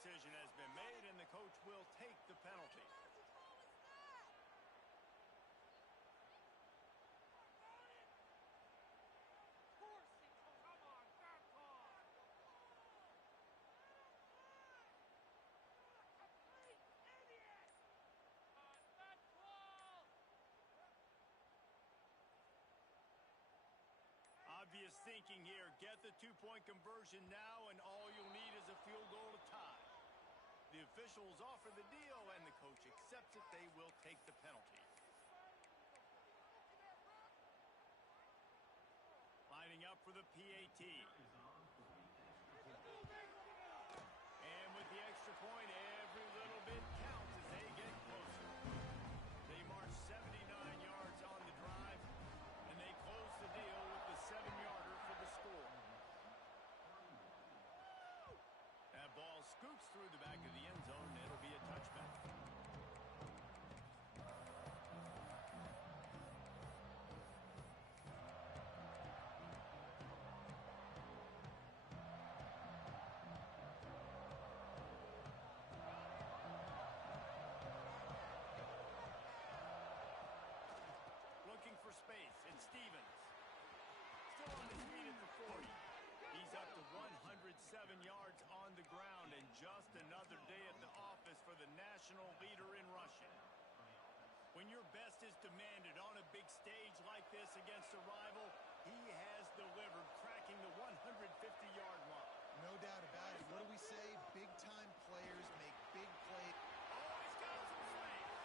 decision has been made, and the coach will take the penalty. Obvious thinking here. Get the two-point conversion now, and all you'll need is a field goal to tie. The officials offer the deal, and the coach accepts it. They will take the penalty. Lining up for the PAT. And with the extra point, every little bit counts as they get closer. They march 79 yards on the drive, and they close the deal with the 7-yarder for the score. That ball scoots through the back of the end zone, and it'll be a touchback. Looking for space, it's Stevens. Still on his feet at the 40. He's up to 107 yards on the ground, and just another day at the office for the national leader in rushing. When your best is demanded on a big stage like this against a rival, he has delivered, cracking the 150-yard mark. No doubt about it. What do we say? Big-time players make big plays. Oh, he's got some space.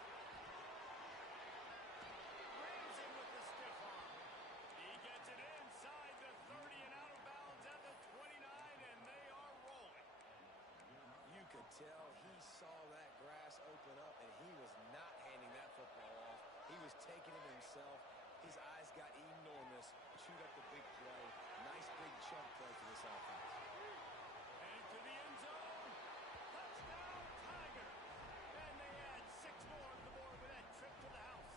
Rams in with the stiff arm. He gets it inside the 30 and out of bounds at the 29, and they are rolling. You could tell he saw that grass open up, and he was not handing that football off. He was taking it himself. His eyes got enormous, chewed up the big play. Nice big chunk play for this offense. And to the end zone. Touchdown, Tiger. And they add 6 more to the board with that trip to the house.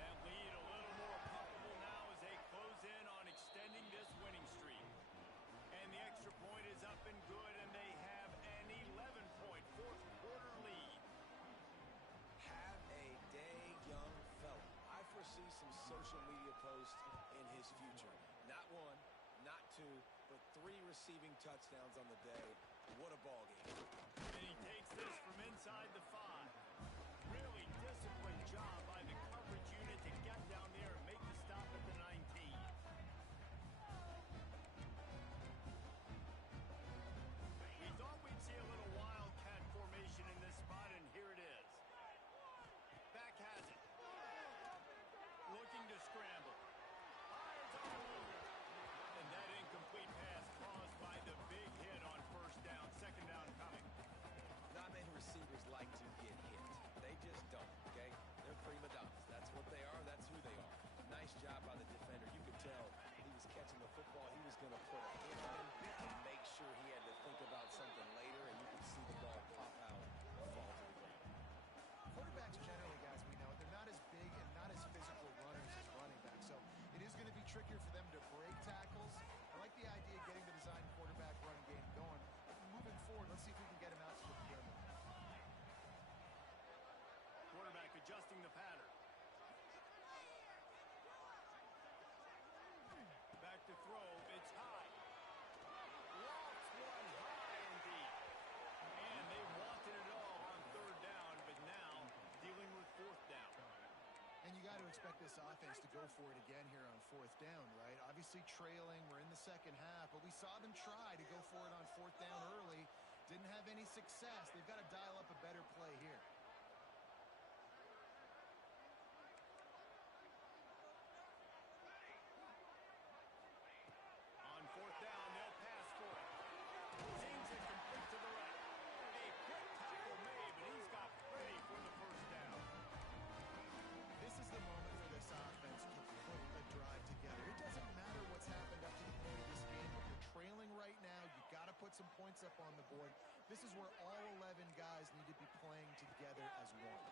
That lead a little more comfortable now as they close in on extending this winning streak. And the extra point is up and good, and they have an 11-point fourth-quarter lead. Have a day, young fella. I foresee some social media posts in his future. Not 1, not 2, but 3 receiving touchdowns on the day. What a ball game. And he takes this from inside the 5. Really disciplined job by the coverage unit to get down there and make the stop at the 19. We thought we'd see a little wildcat formation in this spot, and here it is. Back has it. Looking to scramble. Fires on the move. And that incomplete pass caused by the big hit on first down. Second down coming. Not many receivers like to get hit. They just don't, okay? They're prima donnas. That's what they are. That's who they are. Nice job by the defender. You could tell he was catching the football. He was going to put a hit on him and make sure he had to think about something later, and you could see the ball pop out and fall to the ground. Quarterbacks generally, guys, we know, they're not as big and not as physical runners as running backs. So it is going to be trickier for them to break tackles. I like the idea of getting the design quarterback run game going. Moving forward, let's see if we can get him out to the perimeter. Quarterback adjusting the pattern. Back to throw. It's high. Lofts one high indeed. And they wanted it all on third down, but now dealing with fourth down. And you got to expect this offense to go for it again here on fourth down, right? Obviously trailing, we're in the second half, but we saw them try to go for it on fourth down early. Didn't have any success. They've got to dial up a better play here. On fourth down, they'll pass for it. Seems it complete to the left. A quick tackle made, but he's got plenty for the first down. This is the moment for this offense to put a drive together. It doesn't matter what's happened up to the point of this game. If you're trailing right now, you got to put some points up on the board. This is where all 11 guys need to be playing together as one.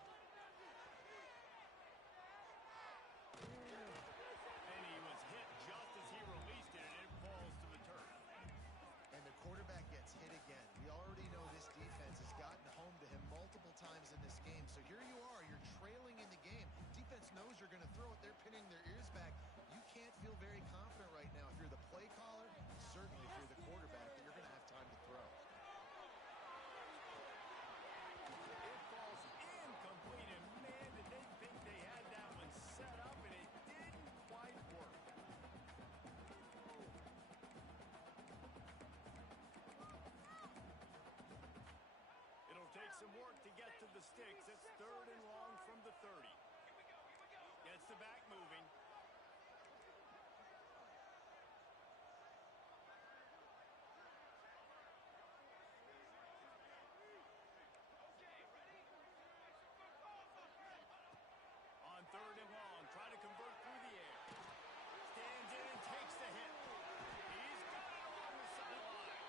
And he was hit just as he released it, and it falls to the turf. And the quarterback gets hit again. We already know times in this game. So here you are, you're trailing in the game. Defense knows you're going to throw it. They're pinning their ears back. You can't feel very confident right now if you're the play caller, certainly if you're the quarterback, that you're going to have time to throw. It falls incomplete, and man, did they think they had that one set up, and it didn't quite work. It'll take some work to get to the sticks. It's 3rd and long from the 30. Gets the back moving. On 3rd and long, try to convert through the air. Stands in and takes the hit. He's got it along the sideline.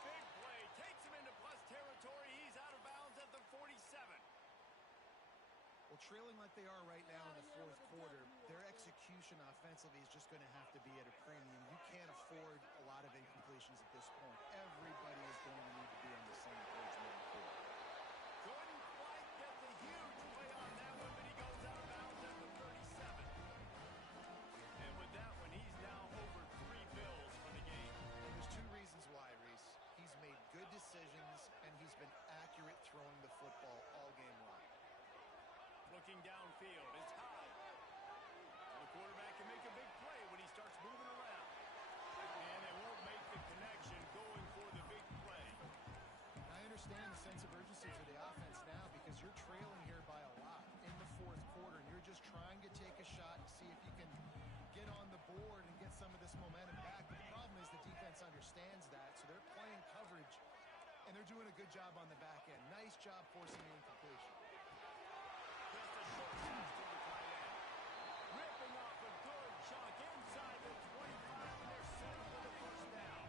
Big play, takes him into plus territory. He's out of bounds at the 47. Well, trailing like they are right now in the 4th quarter, their execution offensively is just going to have to be at a premium. You can't afford a lot of incompletions at this point. Everybody is going to need to be on the same page moving forward. Couldn't quite get the huge play on that one, but he goes out of bounds at the 37. And with that one, he's now over 3 bills for the game. There's 2 reasons why, Reese. He's made good decisions, and he's been accurate throwing the football all game long. Looking downfield, it's high. The quarterback can make a big play when he starts moving around. And they won't make the connection going for the big play. I understand the sense of urgency for the offense now because you're trailing here by a lot in the 4th quarter, and you're just trying to take a shot and see if you can get on the board and get some of this momentum back. But the problem is the defense understands that, so they're playing coverage, and they're doing a good job on the back end. Nice job forcing the incompletion. Just a short pass to the tight end. Ripping off a good chunk inside the 25, and they're set up for the 1st down.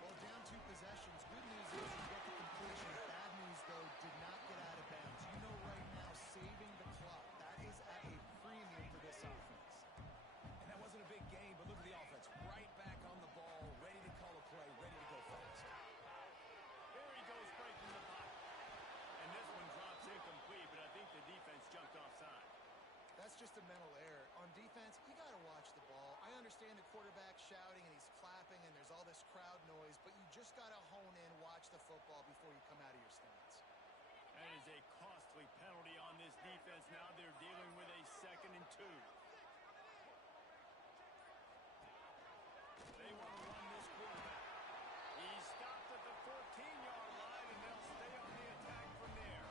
Well, down 2 possessions. Good news is you get the completion. Bad news, though, did not get out of bounds. You know right now, saving the clock, that is at a premium for this offense. And that wasn't a big game, but look at the offense. Right back on the ball, ready to call a play, ready to go fast. There he goes, breaking the pocket. And this one drops incomplete, but I think the defense jumped offside. That's just a mental error. On defense, you got to watch the ball. I understand the quarterback shouting and he's clapping and there's all this crowd noise, but you just got to hone in, watch the football before you come out of your stance. That is a costly penalty on this defense. Now they're dealing with a 2nd and 2. They want to run this quarterback. He's stopped at the 14-yard line, and they'll stay on the attack from there.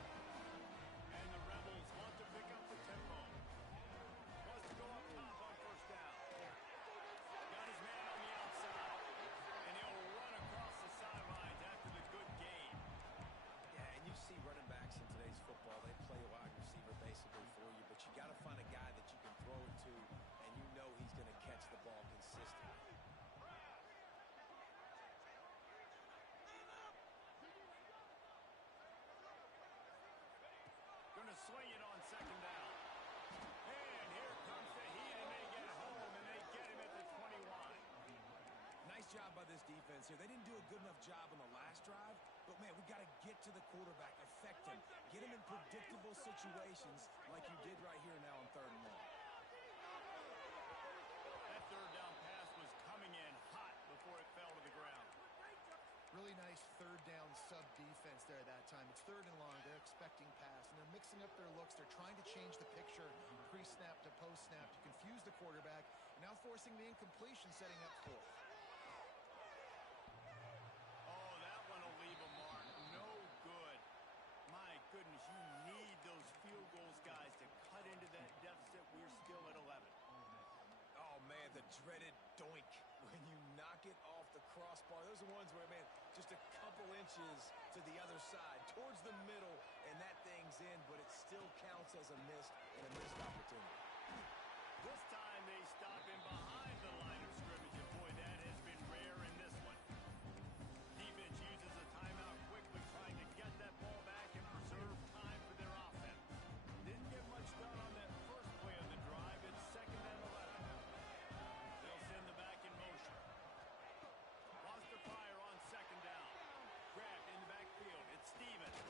And the Rebels want to pick up the tempo. Wants to go up top on 1st down. Got his man on the outside. And he'll run across the sidelines after the good game. Yeah, and you see running backs in today's football, they play a wide receiver basically for you, but you got to find a guy that you can throw it to, and you know he's going to catch the ball consistently. Going to swing it on 2nd down. And here comes the heat, and they get home, and they get him at the 21. Nice job by this defense here. They didn't do a good enough job on the last drive, but, man, we got to get to the quarterback, affect him, get him in predictable situations like you did right here now on 3rd and long. That 3rd down pass was coming in hot before it fell to the ground. Really nice 3rd down sub defense there at that time. It's 3rd and long. They're expecting pass, and they're mixing up their looks. They're trying to change the picture pre-snap to post-snap to confuse the quarterback. Now forcing the incompletion, setting up 4th. Oh, that one will leave a mark. No good. My goodness, you need those field goals, guys, to cut into that deficit. We're still at 11. Oh, man, the dreaded doink when you knock it off the crossbar. Those are ones where, man, just a couple inches to the other side, towards the middle, and that thing's in, but it still counts as a missed opportunity. This time they stop him behind the line of scrimmage, and boy, that has been rare in this one. Defense uses a timeout quickly, trying to get that ball back and preserve time for their offense. Didn't get much done on that first play of the drive. It's 2nd and 11. They'll send the back in motion. Lost to fire on 2nd down. Grabbed in the backfield. It's Stevens.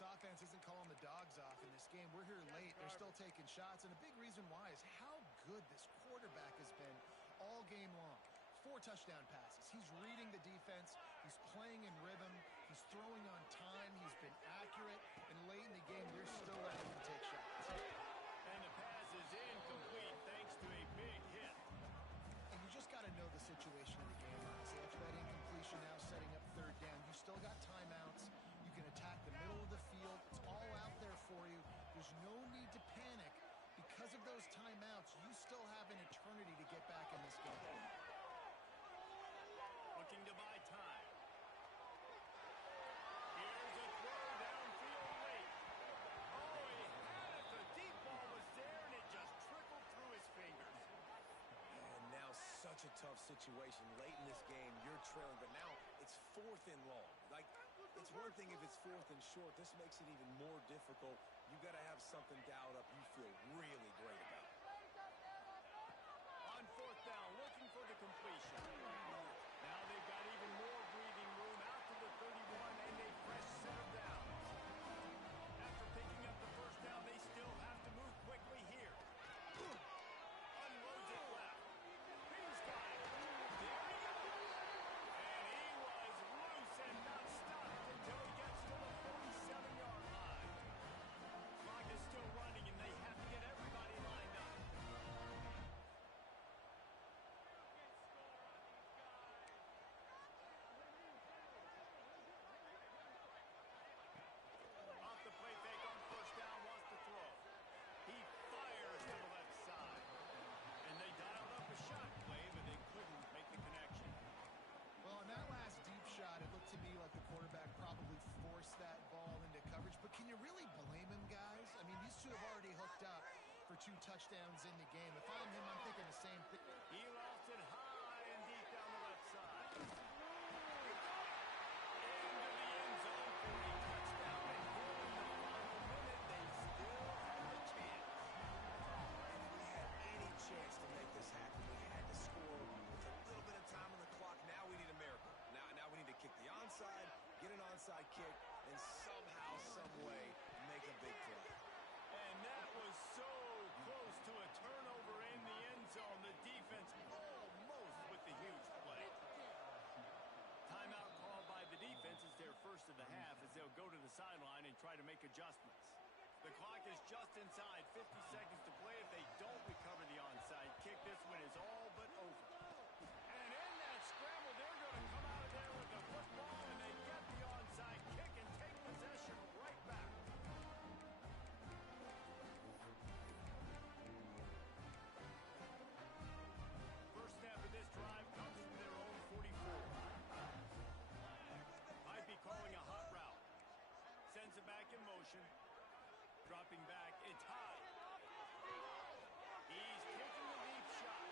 this offense isn't calling the dogs off in this game. We're here late. They're still taking shots, and a big reason why is how good this quarterback has been all game long. 4 touchdown passes. He's reading the defense. He's playing in rhythm. He's throwing on time. He's been accurate. And late in the game, you're still letting him take shots. And the pass is incomplete thanks to a big hit. And you just got to know the situation of the game, honestly. After that incompletion, now setting up 3rd down. You still got timeouts. You can attack the middle of the field. It's all out there for you. There's no need to panic. Because of those timeouts, you still have an eternity to get back in this game. Looking to buy time. Here's a throw downfield late. Oh, he had it. The deep ball was there, and it just trickled through his fingers. And now such a tough situation. Late in this game, you're trailing, but now it's 4th and long. Like, it's one thing if it's 4th and short. This makes it even more difficult. You got to have something dialed up you feel really great about. On 4th down, looking for the completion. Now they've got even more breathing room out to the 31 and a fresh set of downs. After picking up the 1st down, they still have to move quickly here. Unloads it left. He's got it. There he goes. And he was loose and not stopped until he gets to the 47-yard line. Clock is still running, and they have to get everybody lined up. Off the play fake on 1st down, wants to throw. He fires to the left side. And they dialed up a shot play, but they couldn't make the connection. Well, on that last deep shot, it looked to me like the quarterback probably forced that ball into coverage. But can you really blame him, guys? I mean, these two have already hooked up for 2 touchdowns in the game. If I'm him, I'm thinking the same thing. He lost it high and deep down the left side. Into the end zone for a touchdown. And here in the final minute, they still have a chance. If we had any chance to make this happen, we had to score with a little bit of time on the clock. Now we need a miracle. Now we need to kick the onside, get an onside kick, and somehow, some way, make a big play. And that was so close to a turnover in the end zone. The defense almost with the huge play. Timeout called by the defense is their first of the half as they'll go to the sideline and try to make adjustments. The clock is just inside 50 seconds to play. If they don't recover the onside kick, this one is all but over. And in that scramble, they're going to come out of there with the football, and they get the onside kick and take possession right back. First snap of this drive comes from their own 44. Might be calling a hot route. Sends it back in motion. Dropping back, it's high. He's taking the deep shot.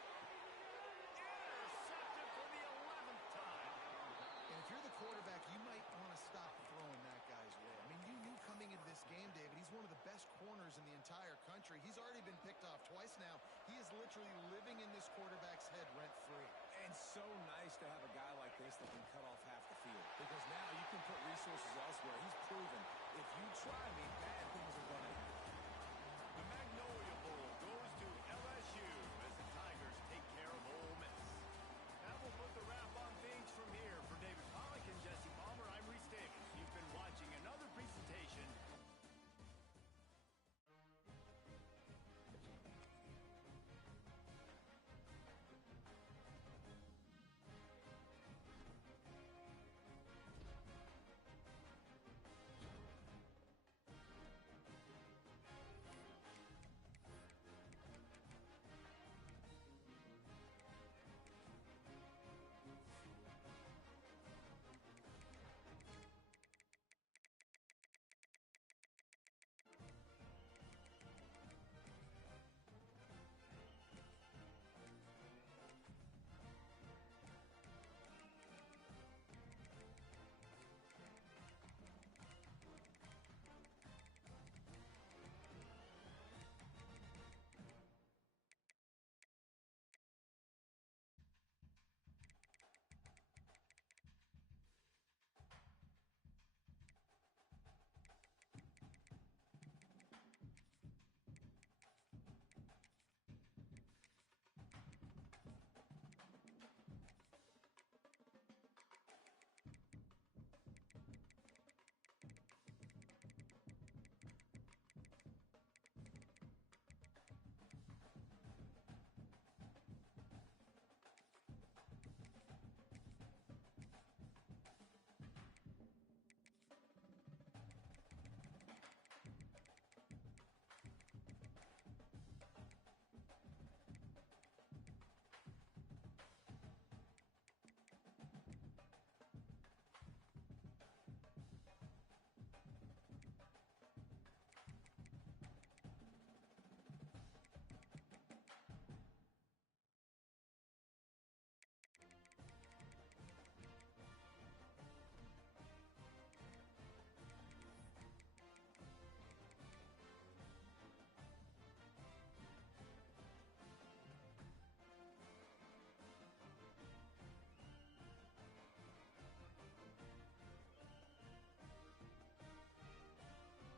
Intercepted for the 11th time. And if you're the quarterback, you might want to stop throwing that guy's way. I mean, you knew coming into this game, David, he's one of the best corners in the entire country. He's already been picked off twice now. He is literally living in this quarterback's head rent-free. And so nice to have a guy like this that can cut off half the field. Because now you can put resources elsewhere. He's proven if you try me, bad things are